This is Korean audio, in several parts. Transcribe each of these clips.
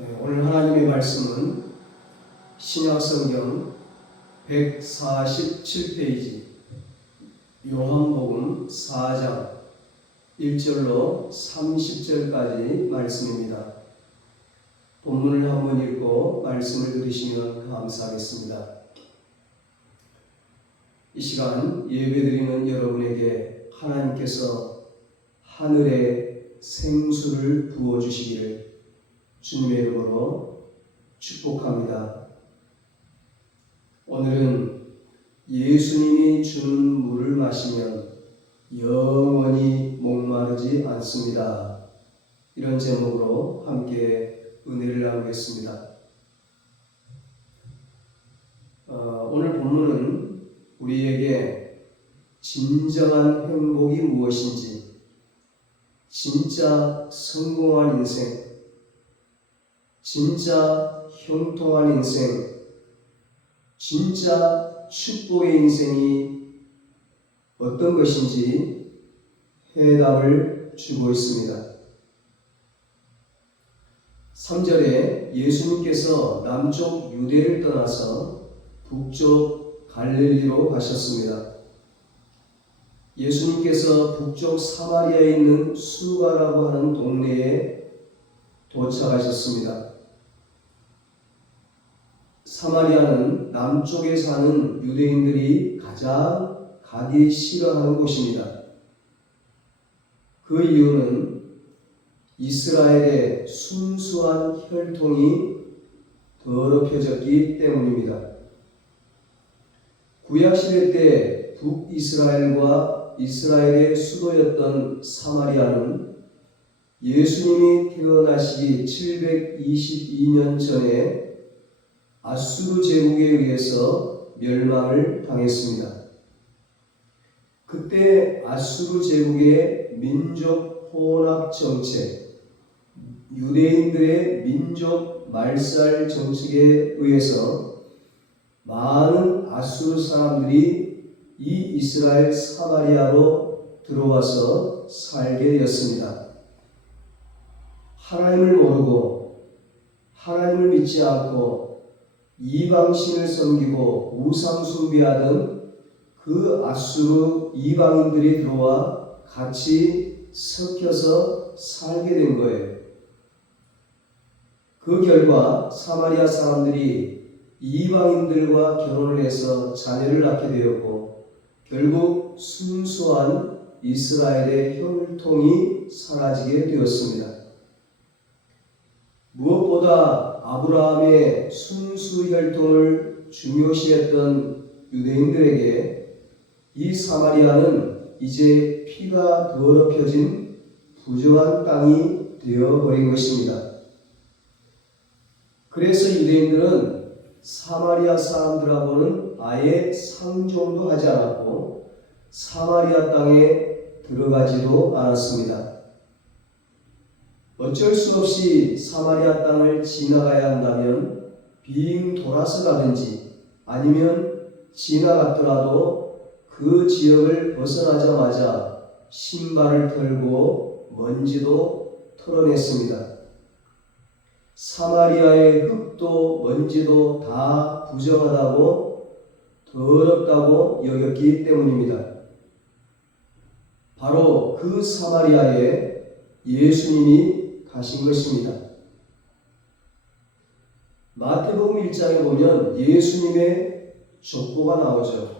오늘 하나님의 말씀은 신약성경 147페이지 요한복음 4장 1절로 30절까지 말씀입니다. 본문을 한번 읽고 말씀을 들으시면 감사하겠습니다. 이 시간 예배드리는 여러분에게 하나님께서 하늘의 생수를 부어주시기를 주님의 이름으로 축복합니다. 오늘은 예수님이 주는 물을 마시면 영원히 목마르지 않습니다. 이런 제목으로 함께 은혜를 나누겠습니다. 오늘 본문은 우리에게 진정한 행복이 무엇인지, 진짜 성공한 인생, 진짜 형통한 인생, 진짜 축복의 인생이 어떤 것인지 해답을 주고 있습니다. 3절에 예수님께서 남쪽 유대를 떠나서 북쪽 갈릴리로 가셨습니다. 예수님께서 북쪽 사마리아에 있는 수가라고 하는 동네에 도착하셨습니다. 사마리아는 남쪽에 사는 유대인들이 가장 가기 싫어하는 곳입니다. 그 이유는 이스라엘의 순수한 혈통이 더럽혀졌기 때문입니다. 구약시대 때 북이스라엘과 이스라엘의 수도였던 사마리아는 예수님이 태어나시기 722년 전에 아수르 제국에 의해서 멸망을 당했습니다. 그때 아수르 제국의 민족 혼합 정책, 유대인들의 민족 말살 정책에 의해서 많은 아수르 사람들이 이 이스라엘 사마리아로 들어와서 살게 되었습니다. 하나님을 모르고 하나님을 믿지 않고 이방신을 섬기고 우상 숭배하던 그 아수르 이방인들이 들어와 같이 섞여서 살게 된 거예요. 그 결과 사마리아 사람들이 이방인들과 결혼을 해서 자녀를 낳게 되었고 결국 순수한 이스라엘의 혈통이 사라지게 되었습니다. 무엇보다 아브라함의 순수 혈통을 중요시했던 유대인들에게 이 사마리아는 이제 피가 더럽혀진 부정한 땅이 되어버린 것입니다. 그래서 유대인들은 사마리아 사람들하고는 아예 상종도 하지 않았고 사마리아 땅에 들어가지도 않았습니다. 어쩔 수 없이 사마리아 땅을 지나가야 한다면 빙 돌아서 가든지 아니면 지나갔더라도 그 지역을 벗어나자마자 신발을 털고 먼지도 털어냈습니다. 사마리아의 흙도 먼지도 다 부정하다고 더럽다고 여겼기 때문입니다. 바로 그 사마리아에 예수님이 가신 것입니다. 마태복음 1장에 보면 예수님의 족보가 나오죠.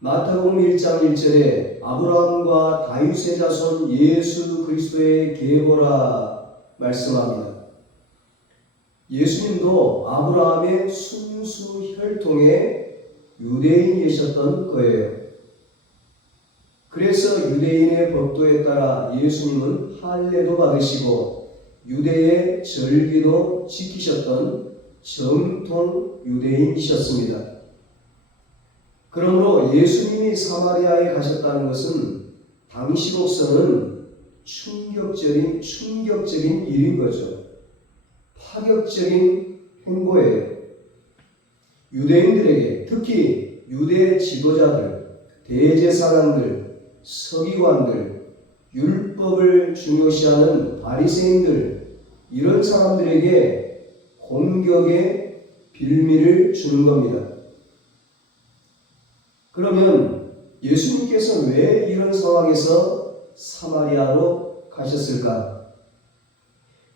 마태복음 1장 1절에 아브라함과 다윗의 자손 예수 그리스도의 계보라 말씀합니다. 예수님도 아브라함의 순수 혈통의 유대인이셨던 거예요. 그래서 유대인의 법도에 따라 예수님은 할례도 받으시고 유대의 절기도 지키셨던 정통 유대인이셨습니다. 그러므로 예수님이 사마리아에 가셨다는 것은 당시로서는 충격적인 일인 거죠. 파격적인 행보예요. 유대인들에게, 특히 유대 지도자들, 대제사장들, 서기관들, 율법을 중요시하는 바리새인들, 이런 사람들에게 공격의 빌미를 주는 겁니다. 그러면 예수님께서 왜 이런 상황에서 사마리아로 가셨을까?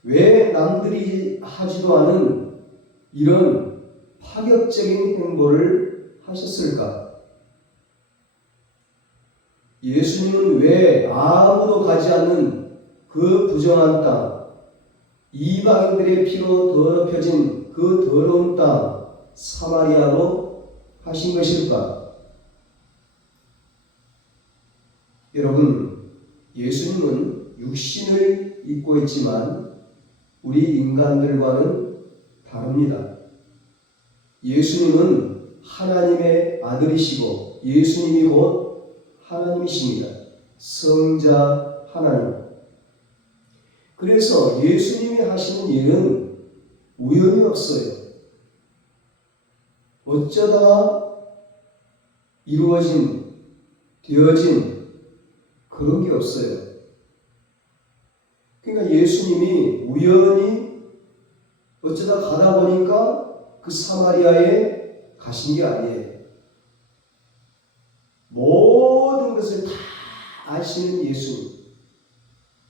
왜 남들이 하지도 않은 이런 파격적인 행보를 하셨을까? 예수님은 왜 아무도 가지 않는 그 부정한 땅, 이방인들의 피로 더럽혀진 그 더러운 땅 사마리아로 하신 것일까? 여러분, 예수님은 육신을 입고 있지만 우리 인간들과는 다릅니다. 예수님은 하나님의 아들이시고 예수님이 곧 하나님이십니다. 성자 하나님. 그래서 예수님이 하시는 일은 우연이 없어요. 어쩌다가 이루어진, 되어진 그런 게 없어요. 그러니까 예수님이 우연히 어쩌다 가다 보니까 그 사마리아에 가신 게 아니에요. 모든 것을 다 아시는 예수님,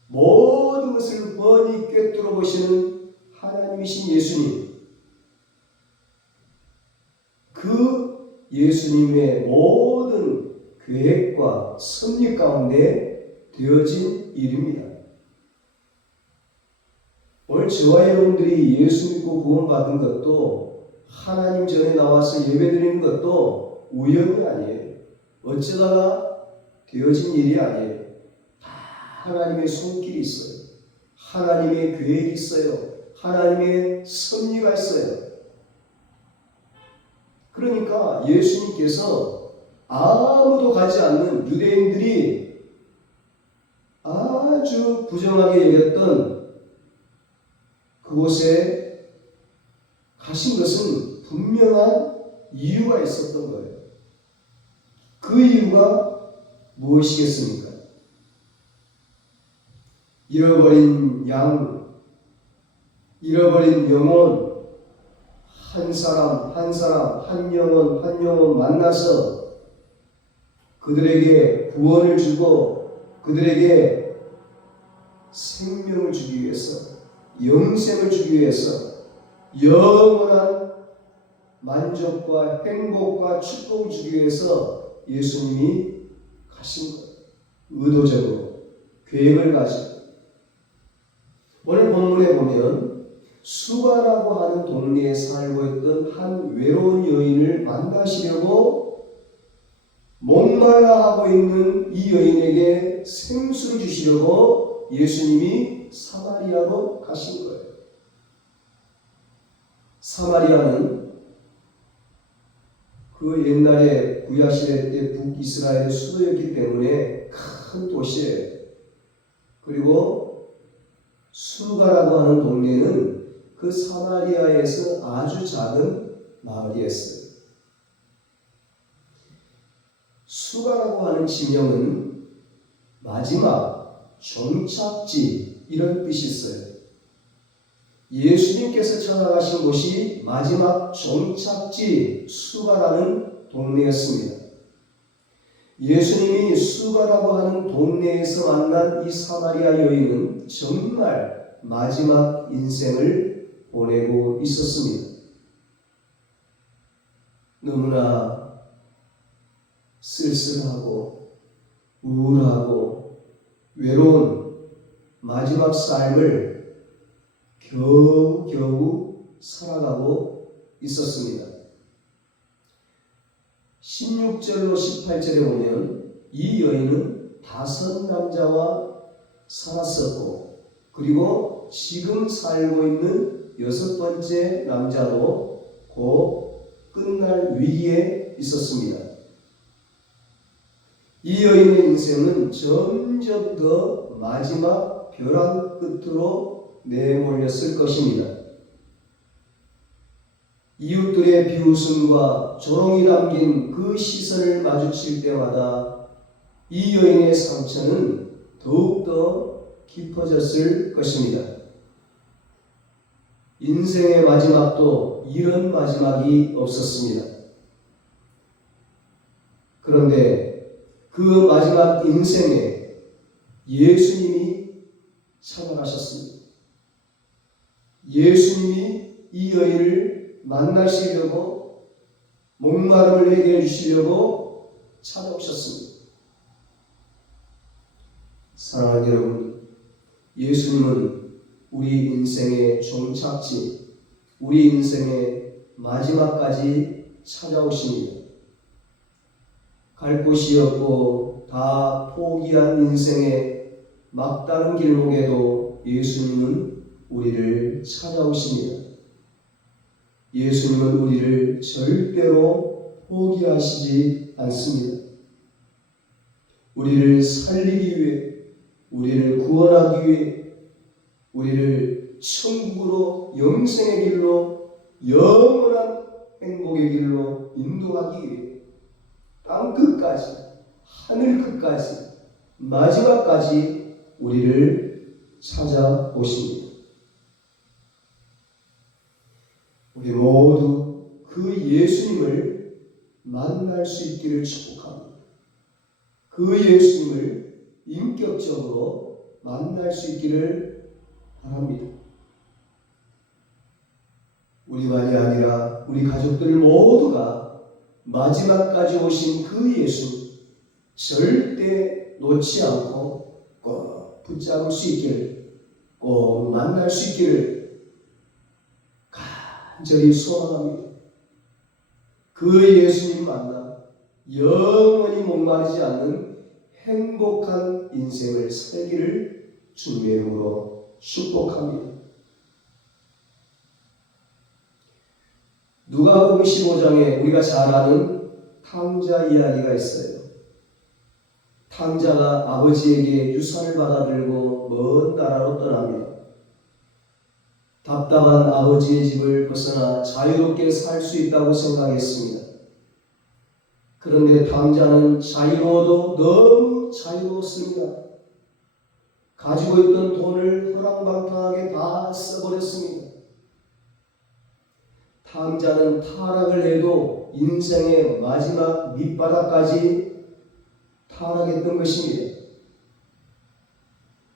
모든 것을 뻔히 꿰뚫어 보시는 하나님이신 예수님, 그 예수님의 모든 계획과 섭리 가운데 되어진 일입니다. 오늘 저와 여러분들이 예수 믿고 구원받은 것도 하나님 전에 나와서 예배드리는 것도 우연이 아니에요. 어쩌다가 되어진 일이 아니에요. 다 하나님의 손길이 있어요. 하나님의 계획이 있어요. 하나님의 섭리가 있어요. 그러니까 예수님께서 아무도 가지 않는 유대인들이 아주 부정하게 여겼던 그곳에 가신 것은 분명한 이유가 있었던 거예요. 그 이유가 무엇이겠습니까? 잃어버린 양, 잃어버린 영혼, 한 사람, 한 영혼 만나서 그들에게 구원을 주고 그들에게 생명을 주기 위해서, 영생을 주기 위해서, 영원한 만족과 행복과 축복을 주기 위해서 예수님이 가신 거예요. 의도적으로 계획을 가지고. 오늘 본문에 보면 수가라고 하는 동네에 살고 있던 한 외로운 여인을 만나시려고 목말라 하고 있는 이 여인에게 생수를 주시려고 예수님이 사마리아로 가신 거예요. 사마리아는 그 옛날에 구야시대 때 북이스라엘의 수도였기 때문에 큰 도시예요. 그리고 수가라고 하는 동네는 그 사마리아에서 아주 작은 마을이었어요. 수가라고 하는 지명은 마지막 종착지 이런 뜻이 있어요. 예수님께서 찾아가신 곳이 마지막 종착지 수가라는 동네였습니다. 예수님이 수가라고 하는 동네에서 만난 이 사마리아 여인은 정말 마지막 인생을 보내고 있었습니다. 너무나 쓸쓸하고 우울하고 외로운 마지막 삶을 겨우겨우 살아가고 있었습니다. 16절로 18절에 보면 이 여인은 5 남자와 살았었고 그리고 지금 살고 있는 6번째 남자도 곧 끝날 위기에 있었습니다. 이 여인의 인생은 점점 더 마지막 벼랑 끝으로 내몰렸을 것입니다. 이웃들의 비웃음과 조롱이 담긴 그 시선을 마주칠 때마다 이 여인의 상처는 더욱더 깊어졌을 것입니다. 인생의 마지막도 이런 마지막이 없었습니다. 그런데 그 마지막 인생에 예수님이 찾아가셨습니다. 예수님이 이 여인을 만나시려고 목마름을 해결해 주시려고 찾아오셨습니다. 사랑하는 여러분, 예수님은 우리 인생의 종착지, 우리 인생의 마지막까지 찾아오십니다. 갈 곳이 없고 다 포기한 인생의 막다른 길목에도 예수님은 우리를 찾아오십니다. 예수님은 우리를 절대로 포기하시지 않습니다. 우리를 살리기 위해, 우리를 구원하기 위해, 우리를 천국으로, 영생의 길로, 영원한 행복의 길로 인도하기 위해 땅 끝까지, 하늘 끝까지, 마지막까지 우리를 찾아오십니다. 우리 모두 그 예수님을 만날 수 있기를 축복합니다. 그 예수님을 인격적으로 만날 수 있기를 바랍니다. 우리만이 아니라 우리 가족들 모두가 마지막까지 오신 그 예수 절대 놓지 않고 꼭 붙잡을 수 있기를, 꼭 만날 수 있기를 간절히 소망합니다. 그 예수님 만나 영원히 목마르지 않는 행복한 인생을 살기를 주님의 이름으로 축복합니다. 누가복음 15장에 우리가 잘 아는 탕자 이야기가 있어요. 탕자가 아버지에게 유산을 받아들고 먼 나라로 떠납니다. 답답한 아버지의 집을 벗어나 자유롭게 살 수 있다고 생각했습니다. 그런데 탕자는 자유로워도 너무 자유로웠습니다. 가지고 있던 돈을 허랑방탕하게 다 써버렸습니다. 탕자는 타락을 해도 인생의 마지막 밑바닥까지 타락했던 것입니다.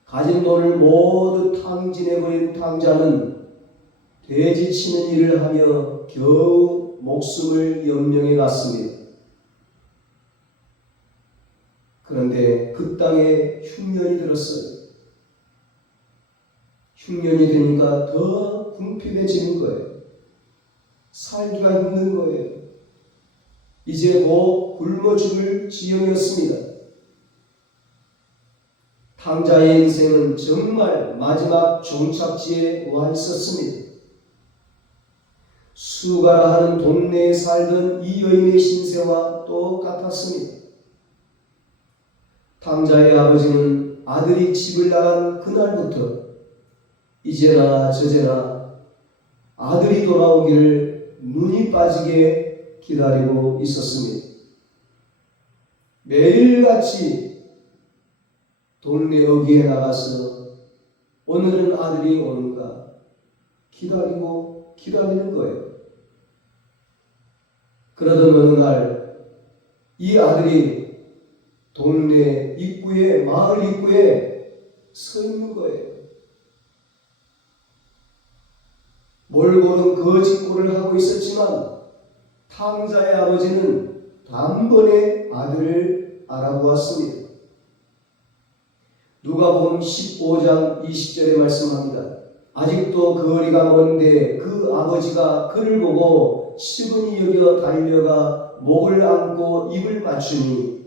가진 돈을 모두 탕진해버린 탕자는 돼지 치는 일을 하며 겨우 목숨을 연명해 갔습니다. 그런데 그 땅에 흉년이 들었어요. 흉년이 되니까 더 궁핍해지는 거예요. 살기가 힘든 거예요. 이제 곧 굶어 죽을 지경이었습니다. 탕자의 인생은 정말 마지막 종착지에 와 있었습니다. 수가라 하는 동네에 살던 이 여인의 신세와 똑같았습니다. 탕자의 아버지는 아들이 집을 나간 그날부터 이제나 저제나 아들이 돌아오기를 눈이 빠지게 기다리고 있었습니다. 매일같이 동네 어귀에 나가서 오늘은 아들이 오는가 기다리고 기다리는 거예요. 그러던 어느 날 이 아들이 동네 입구에, 마을 입구에 서 있는 거예요. 몰골은 거짓골을 하고 있었지만 탕자의 아버지는 단번에 아들을 알아보았습니다. 누가복음 15장 20절에 말씀합니다. 아직도 거리가 먼데 그 아버지가 그를 보고 시분이 여겨 달려가 목을 안고 입을 맞추니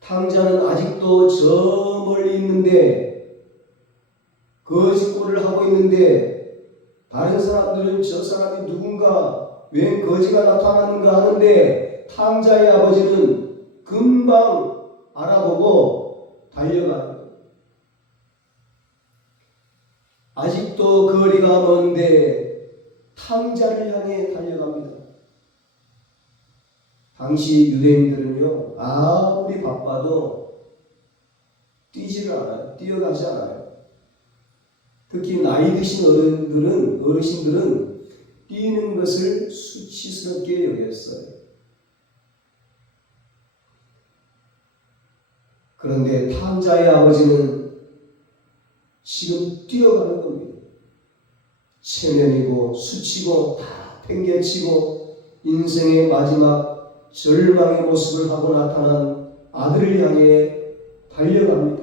탕자는 아직도 저 멀리 있는데 거짓골을 하고 있는데 다른 사람들은 저 사람이 누군가 웬 거지가 나타났는가 하는데 탕자의 아버지는 금방 알아보고 달려가는 거예요. 아직도 거리가 먼데 탕자를 향해 달려갑니다. 당시 유대인들은요, 아무리 바빠도 뛰지를 않아요. 뛰어가지 않아요. 특히 나이 드신 어르신들은 뛰는 것을 수치스럽게 여겼어요. 그런데 탕자의 아버지는 지금 뛰어가는 겁니다. 체면이고 수치고 다 팽개치고 인생의 마지막 절망의 모습을 하고 나타난 아들을 향해 달려갑니다.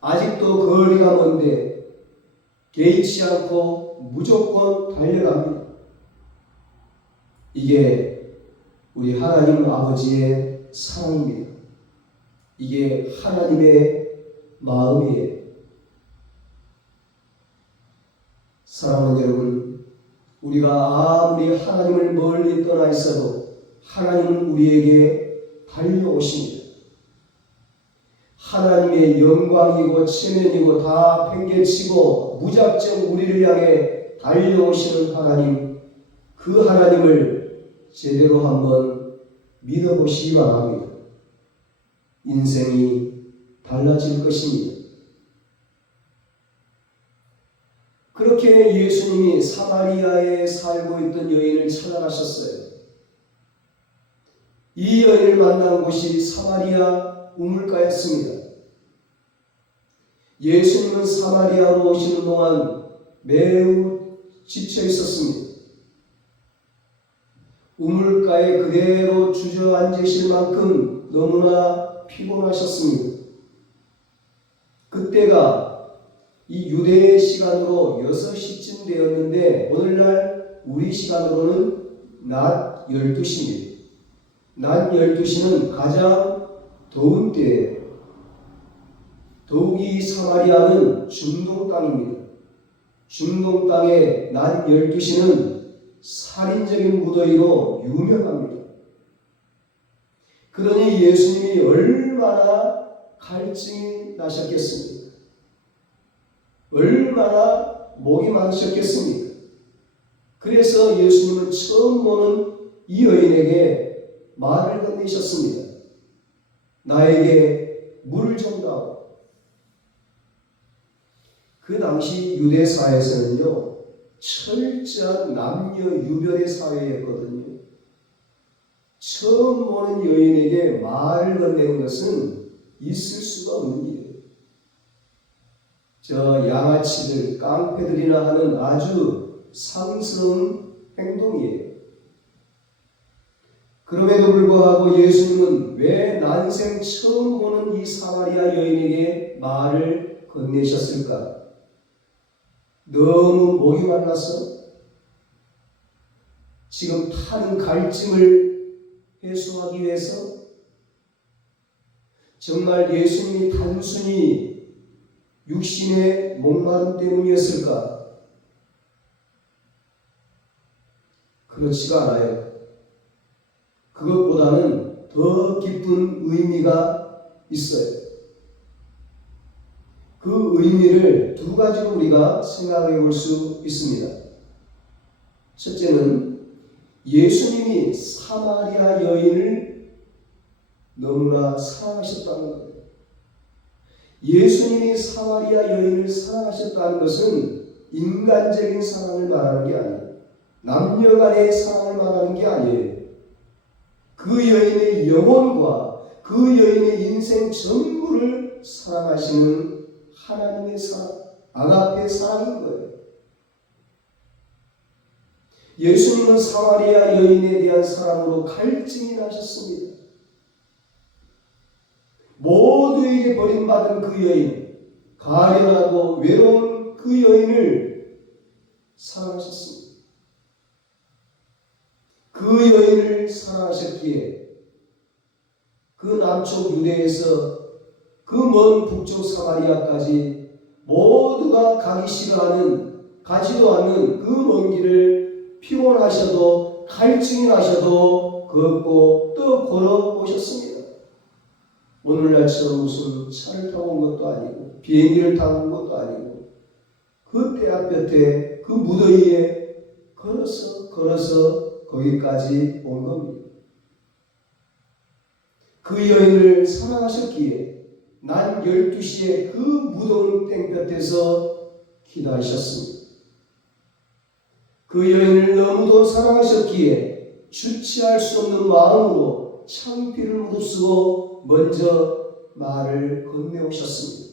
아직도 거리가 먼데 개의치 않고 무조건 달려갑니다. 이게 우리 하나님 아버지의 사랑입니다. 이게 하나님의 마음이에요. 사랑하는 여러분, 우리가 아무리 하나님을 멀리 떠나 있어도 하나님은 우리에게 달려오십니다. 하나님의 영광이고 체면이고 다 팽개치고 무작정 우리를 향해 달려오시는 하나님, 그 하나님을 제대로 한번 믿어보시기 바랍니다. 인생이 달라질 것입니다. 그렇게 예수님이 사마리아에 살고 있던 여인을 찾아가셨어요. 이 여인을 만난 곳이 사마리아 우물가였습니다. 예수님은 사마리아로 오시는 동안 매우 지쳐 있었습니다. 우물가에 그대로 주저앉으실 만큼 너무나 피곤하셨습니다. 그때가 이 유대의 시간으로 6시쯤 되었는데 오늘날 우리 시간으로는 낮 12시입니다. 낮 12시는 가장 더운 때예요. 더욱이 사마리아는 중동 땅입니다. 중동 땅의 낮 12시는 살인적인 무더위로 유명합니다. 그러니 예수님이 얼마나 갈증이 나셨겠습니까? 얼마나 목이 많으셨겠습니까? 그래서 예수님은 처음 보는 이 여인에게 말을 건네셨습니다. 나에게 물을 좀 다오. 그 당시 유대 사회에서는요, 철저한 남녀 유별의 사회였거든요. 처음 보는 여인에게 말을 건네는 것은 있을 수가 없는 일이에요. 저 양아치들, 깡패들이나 하는 아주 상스러운 행동이에요. 그럼에도 불구하고 예수님은 왜 난생 처음 보는 이 사마리아 여인에게 말을 건네셨을까? 너무 목이 말라서 지금 타는 갈증을 해소하기 위해서 정말 예수님이 단순히 육신의 목마름 때문이었을까? 그렇지가 않아요. 그것보다는 더 깊은 의미가 있어요. 그 의미를 두 가지로 우리가 생각해 볼 수 있습니다. 첫째는 예수님이 사마리아 여인을 너무나 사랑하셨다는 거예요. 예수님이 사마리아 여인을 사랑하셨다는 것은 인간적인 사랑을 말하는 게 아니에요. 남녀 간의 사랑을 말하는 게 아니에요. 그 여인의 영혼과 그 여인의 인생 전부를 사랑하시는 하나님의 사랑, 아가페 사랑인 거예요. 예수님은 사마리아 여인에 대한 사랑으로 갈증이 나셨습니다. 모두에게 버림받은 그 여인, 가련하고 외로운 그 여인을 사랑하셨습니다. 그 여인을 사랑하셨기에 그 남쪽 유대에서 그 먼 북쪽 사마리아까지 모두가 가기 싫어하는, 가지도 않는 그 먼 길을 피곤하셔도 갈증이 나셔도 걷고 또 걸어오셨습니다. 오늘날처럼 무슨 차를 타고 온 것도 아니고 비행기를 타고 온 것도 아니고 그 떼약볕에 그 무더위에 걸어서 거기까지 온 겁니다. 그 여인을 사랑하셨기에 난 12시에 그 무더운 땡볕에서 기다리셨습니다. 그 여인을 너무도 사랑하셨기에 주체할 수 없는 마음으로 창피를 무릅쓰고 먼저 말을 건네오셨습니다.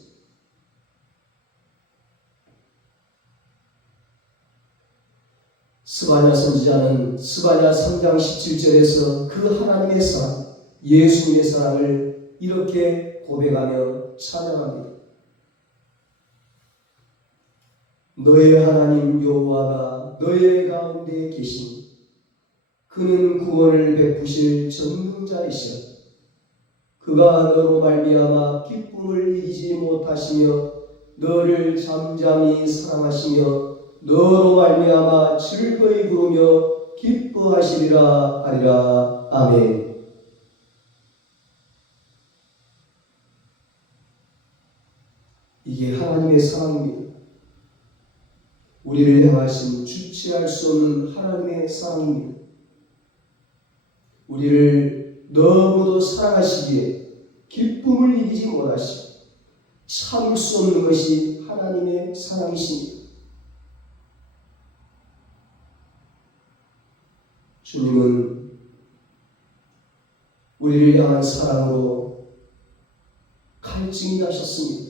스바냐 선지자는 스바냐 3장 17절에서 그 하나님의 사랑, 예수님의 사랑을 이렇게 고백하며 찬양합니다. 너의 하나님 여호와가 너의 가운데 계시니 그는 구원을 베푸실 전능자이시라. 그가 너로 말미암아 기쁨을 이기지 못하시며 너를 잠잠히 사랑하시며 너로 말미암아 즐거이 부르며 기뻐하시리라 하리라. 아멘. 이게 하나님의 사랑입니다. 우리를 향하신 주체할 수 없는 하나님의 사랑입니다. 우리를 너무도 사랑하시기에 기쁨을 이기지 못하시고 참을 수 없는 것이 하나님의 사랑이십니다. 주님은 우리를 향한 사랑으로 갈증이 나셨습니다.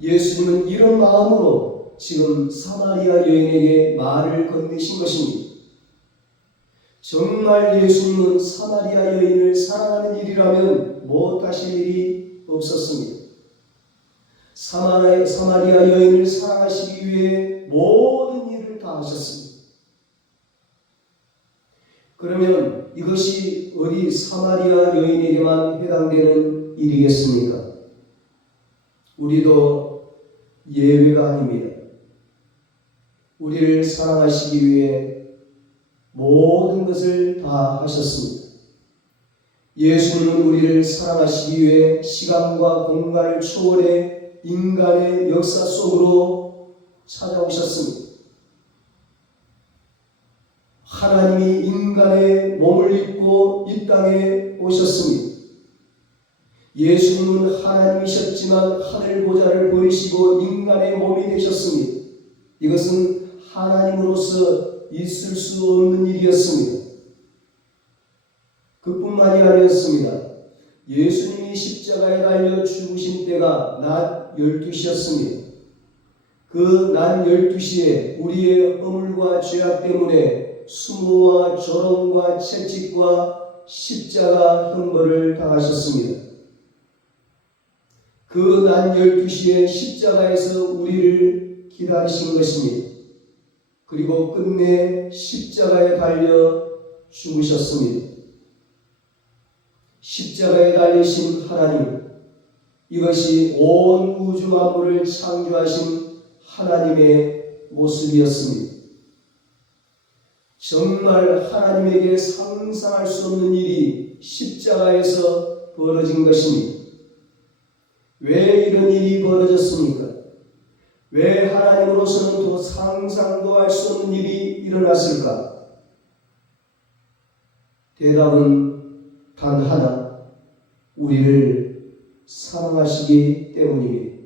예수님은 이런 마음으로 지금 사마리아 여인에게 말을 건네신 것입니다. 정말 예수님은 사마리아 여인을 사랑하는 일이라면 못하실 일이 없었습니다. 사마리아 여인을 사랑하시기 위해 모든 일을 다 하셨습니다. 그러면 이것이 어디 사마리아 여인에게만 해당되는 일이겠습니까? 우리도 예외가 아닙니다. 우리를 사랑하시기 위해 모든 것을 다 하셨습니다. 예수님은 우리를 사랑하시기 위해 시간과 공간을 초월해 인간의 역사 속으로 찾아오셨습니다. 하나님이 인간의 몸을 입고 이 땅에 오셨습니다. 예수님은 하나님이셨지만 하늘 보좌를 버리시고 인간의 몸이 되셨습니다. 이것은 하나님으로서 있을 수 없는 일이었습니다. 그뿐만이 아니었습니다. 예수님이 십자가에 달려 죽으신 때가 낮 12시였습니다. 그 낮 12시에 우리의 허물과 죄악 때문에 수모와 조롱과 채찍과 십자가 형벌을 당하셨습니다. 그 낮 12시에 십자가에서 우리를 기다리신 것입니다. 그리고 끝내 십자가에 달려 죽으셨습니다. 십자가에 달리신 하나님, 이것이 온 우주 만물을 창조하신 하나님의 모습이었습니다. 정말 하나님에게 상상할 수 없는 일이 십자가에서 벌어진 것입니다. 왜 이런 일이 벌어졌습니까? 왜 하나님으로서는 더 상상도 할 수 없는 일이 일어났을까? 대답은 단 하나, 우리를 사랑하시기 때문입니다.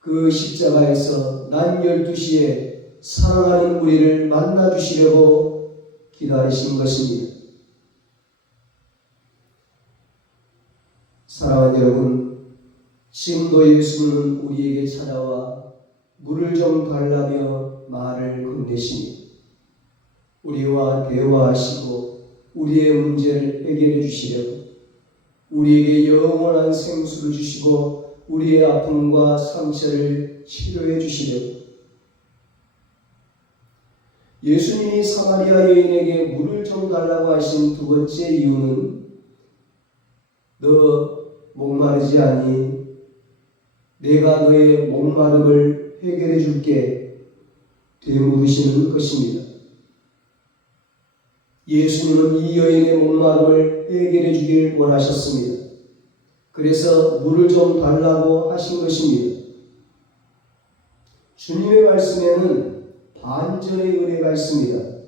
그 십자가에서 낮 12시에 사랑하는 우리를 만나주시려고 기다리신 것입니다. 사랑하는 여러분, 지금도 예수님은 우리에게 찾아와 물을 좀 달라며 말을 건네시니 우리와 대화하시고 우리의 문제를 해결해 주시려고 우리에게 영원한 생수를 주시고 우리의 아픔과 상처를 치료해 주시려고 예수님이 사마리아 여인에게 물을 좀 달라고 하신 두 번째 이유는 너 목마르지 않니? 내가 너의 목마름을 해결해 줄게 되물으시는 것입니다. 예수님은 이 여인의 목마름을 해결해 주길 원하셨습니다. 그래서 물을 좀 달라고 하신 것입니다. 주님의 말씀에는 반전의 은혜가 있습니다.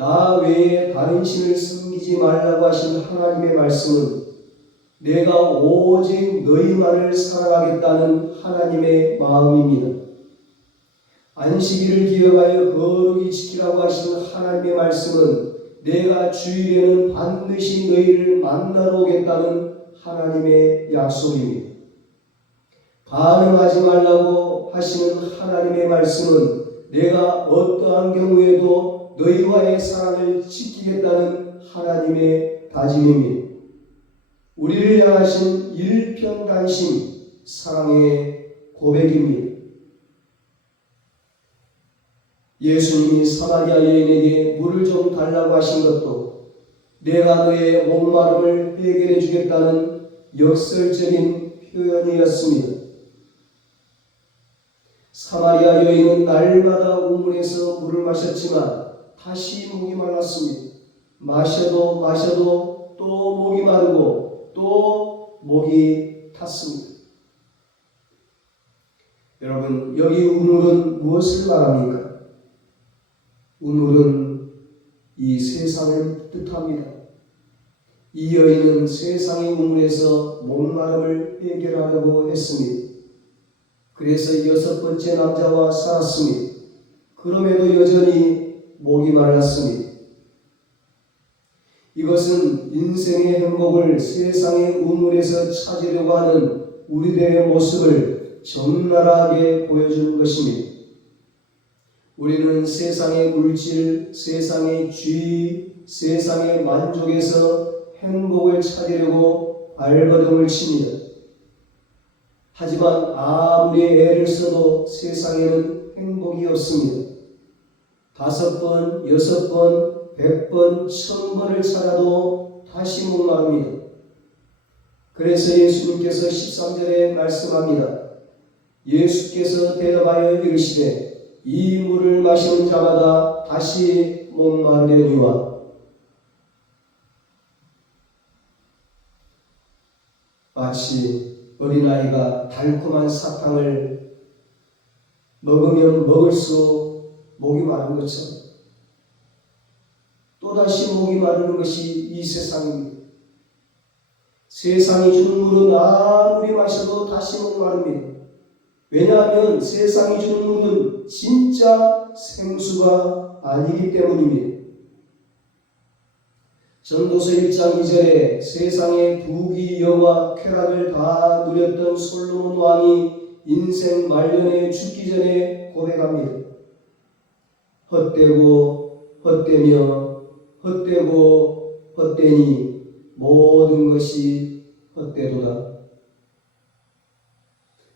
나 외에 다른 신을 섬기지 말라고 하신 하나님의 말씀은 내가 오직 너희만을 사랑하겠다는 하나님의 마음입니다. 안식일을 기억하여 거룩히 지키라고 하신 하나님의 말씀은 내가 주일에는 반드시 너희를 만나러 오겠다는 하나님의 약속입니다. 반응하지 말라고 하시는 하나님의 말씀은 내가 어떠한 경우에도 너희와의 사랑을 지키겠다는 하나님의 다짐입니다. 우리를 향하신 일편단심 사랑의 고백입니다. 예수님이 사마리아 여인에게 물을 좀 달라고 하신 것도 내가 너의 목마름을 해결해 주겠다는 역설적인 표현이었습니다. 사마리아 여인은 날마다 우물에서 물을 마셨지만 다시 목이 말랐습니다. 마셔도 또 목이 마르고 또 목이 탔습니다. 여러분, 여기 우물은 무엇을 말합니까? 우물은 이 세상을 뜻합니다. 이 여인은 세상의 우물에서 목마름을 해결하려고 했습니다. 그래서 6번째 남자와 살았습니다. 그럼에도 여전히 목이 말랐습니다. 이것은 인생의 행복을 세상의 우물에서 찾으려고 하는 우리들의 모습을 적나라하게 보여주는 것입니다. 우리는 세상의 물질, 세상의 주의, 세상의 만족에서 행복을 찾으려고 발버둥을 칩니다. 하지만 아무리 애를 써도 세상에는 행복이 없습니다. 5번, 6번, 100번, 1000번을 찾아도 다시 목마릅니다. 그래서 예수님께서 13절에 말씀합니다. 예수께서 대답하여 이르시되 이 물을 마시는 자마다 다시 목마르려니와. 마치 어린아이가 달콤한 사탕을 먹으면 먹을수록 목이 마른 것처럼 또다시 목이 마르는 것이 이 세상입니다. 세상이 주는 물은 아무리 마셔도 다시 목마릅니다. 왜냐하면 세상이 주는 물은 진짜 생수가 아니기 때문입니다. 전도서 1장 2절에 세상의 부귀 여와 쾌락을 다 누렸던 솔로몬 왕이 인생 말년에 죽기 전에 고백합니다. 헛되고 헛되며 헛되고 헛되니 모든 것이 헛되도다.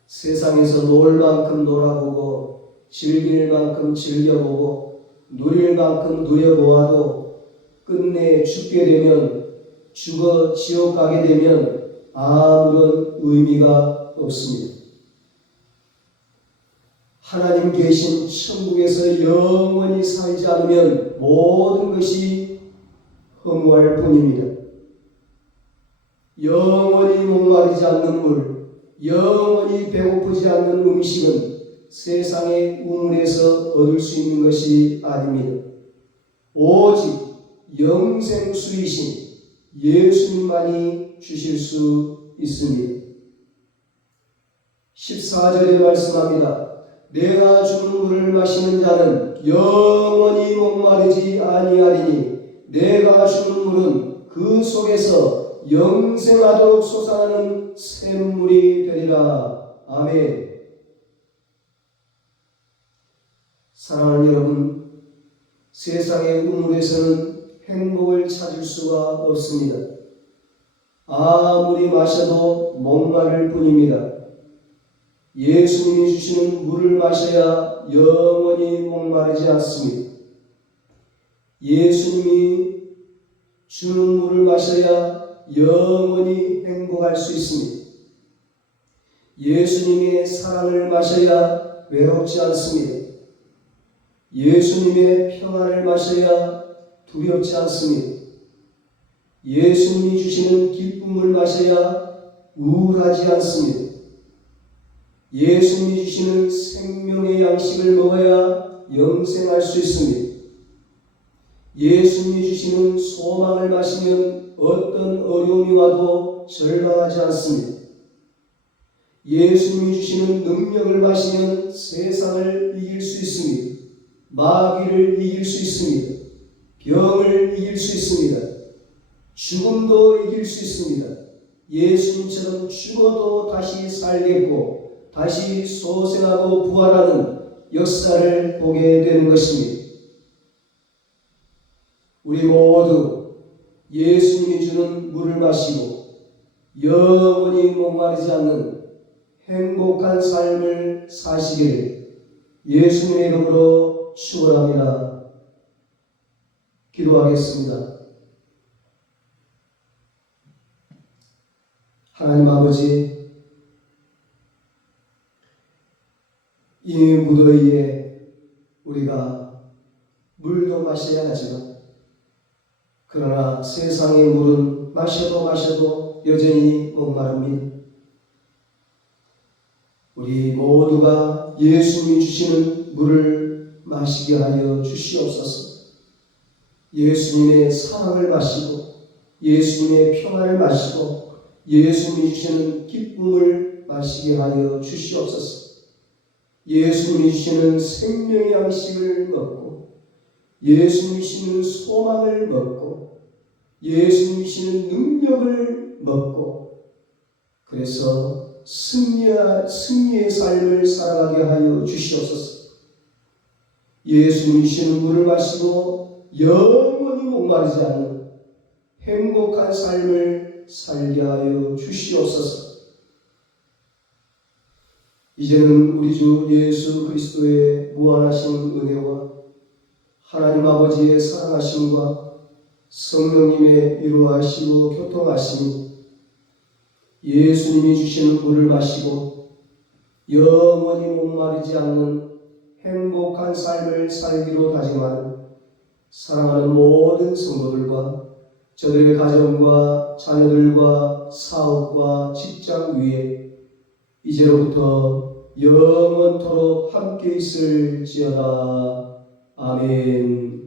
세상에서 놀 만큼 놀아보고 즐길 만큼 즐겨보고 누릴 만큼 누려보아도 끝내 죽게 되면 죽어 지옥 가게 되면 아무런 의미가 없습니다. 하나님 계신 천국에서 영원히 살지 않으면 모든 것이 허무할 뿐입니다. 영원히 목마르지 않는 물, 영원히 배고프지 않는 음식은 세상의 우물에서 얻을 수 있는 것이 아닙니다. 오직 영생수이신 예수님만이 주실 수 있습니다. 14절에 말씀합니다. 내가 주는 물을 마시는 자는 영원히 목마르지 아니하리니 내가 주는 물은 그 속에서 영생하도록 솟아나는 샘물이 되리라. 아멘. 사랑하는 여러분, 세상의 우물에서는 행복을 찾을 수가 없습니다. 아무리 마셔도 목마를 뿐입니다. 예수님이 주시는 물을 마셔야 영원히 목마르지 않습니다. 예수님이 주는 물을 마셔야 영원히 행복할 수 있습니다. 예수님의 사랑을 마셔야 외롭지 않습니다. 예수님의 평안을 마셔야 두렵지 않습니다. 예수님이 주시는 기쁨을 마셔야 우울하지 않습니다. 예수님이 주시는 생명의 양식을 먹어야 영생할 수 있습니다. 예수님이 주시는 소망을 마시면 어떤 어려움이 와도 절망하지 않습니다. 예수님이 주시는 능력을 마시면 세상을 이길 수 있습니다. 마귀를 이길 수 있습니다. 병을 이길 수 있습니다. 죽음도 이길 수 있습니다. 예수님처럼 죽어도 다시 살겠고 다시 소생하고 부활하는 역사를 보게 되는 것입니다. 우리 모두 예수님이 주는 물을 마시고 영원히 목마르지 않는 행복한 삶을 사시기를 예수님의 이름으로 축원합니다. 기도하겠습니다. 하나님 아버지, 이 무더위에 우리가 물도 마셔야 하지만 그러나 세상의 물은 마셔도 여전히 목마릅니다. 우리 모두가 예수님이 주시는 물을 마시게 하여 주시옵소서. 예수님의 사랑을 마시고 예수님의 평안을 마시고 예수님이 주시는 기쁨을 마시게 하여 주시옵소서. 예수님이 주시는 생명의 양식을 먹고 예수님이 주시는 소망을 먹고 예수님이 주시는 능력을 먹고 그래서 승리의 삶을 살아가게 하여 주시옵소서. 예수님이 주시는 물을 마시고 영원히 목마르지 않는 행복한 삶을 살게 하여 주시옵소서. 이제는 우리 주 예수 그리스도의 무한하신 은혜와 하나님 아버지의 사랑하심과 성령님의 위로하시고 교통하심이 예수님이 주시는 물을 마시고 영원히 목마르지 않는 행복한 삶을 살기로 다짐하는 사랑하는 모든 성도들과 저들의 가정과 자녀들과 사업과 직장 위에 이제로부터 영원토록 함께 있을지어다. 아멘.